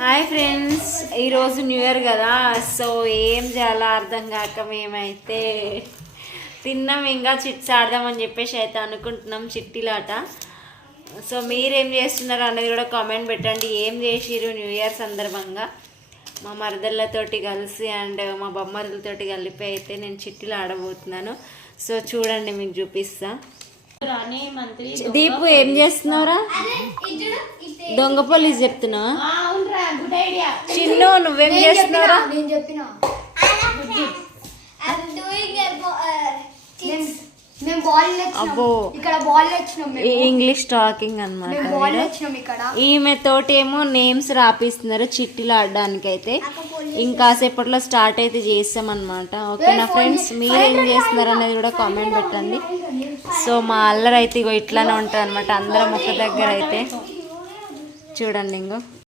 Hi friends, ఈరోజు new year కదా. So ఏం చేయాలో అర్థం కాక మేమైతే తిన్నాం. ఇంకా చిట్స్ ఆడదామని చెప్పేసి అయితే అనుకుంటున్నాం, చిట్టిలాట. సో మీరేం చేస్తున్నారు అనేది కూడా కామెంట్ పెట్టండి. ఏం చేసిర్రు న్యూ ఇయర్ సందర్భంగా? మా మరదళ్ళతోటి కలిసి అండ్ మా బొమ్మరులతోటి కలిపి అయితే నేను చిట్టిలు ఆడబోతున్నాను. సో చూడండి, మీకు చూపిస్తా. దీపు ఏం చేస్తున్నావురా? దొంగ పోలీస్ చెప్తున్నావా? చిన్ను నువ్వేం చేస్తున్నావురా? అబ్బో, ఇంగ్లీష్ టాకింగ్ అన్నమాట. ఈమె తోటి ఏమో నేమ్స్ రాపిస్తున్నారు చిట్టిలు ఆడడానికి. అయితే ఇంకాసేపట్లో స్టార్ట్ అయితే చేస్తాం అనమాట. ఓకేనా ఫ్రెండ్స్, మీరేం చేస్తున్నారు అనేది కూడా కామెంట్ పెట్టండి. సో మా అల్లరి అయితే ఇగో ఇట్లానే ఉంటుంది అనమాట. అందరం ఒక దగ్గర అయితే చూడండి. ఇంకో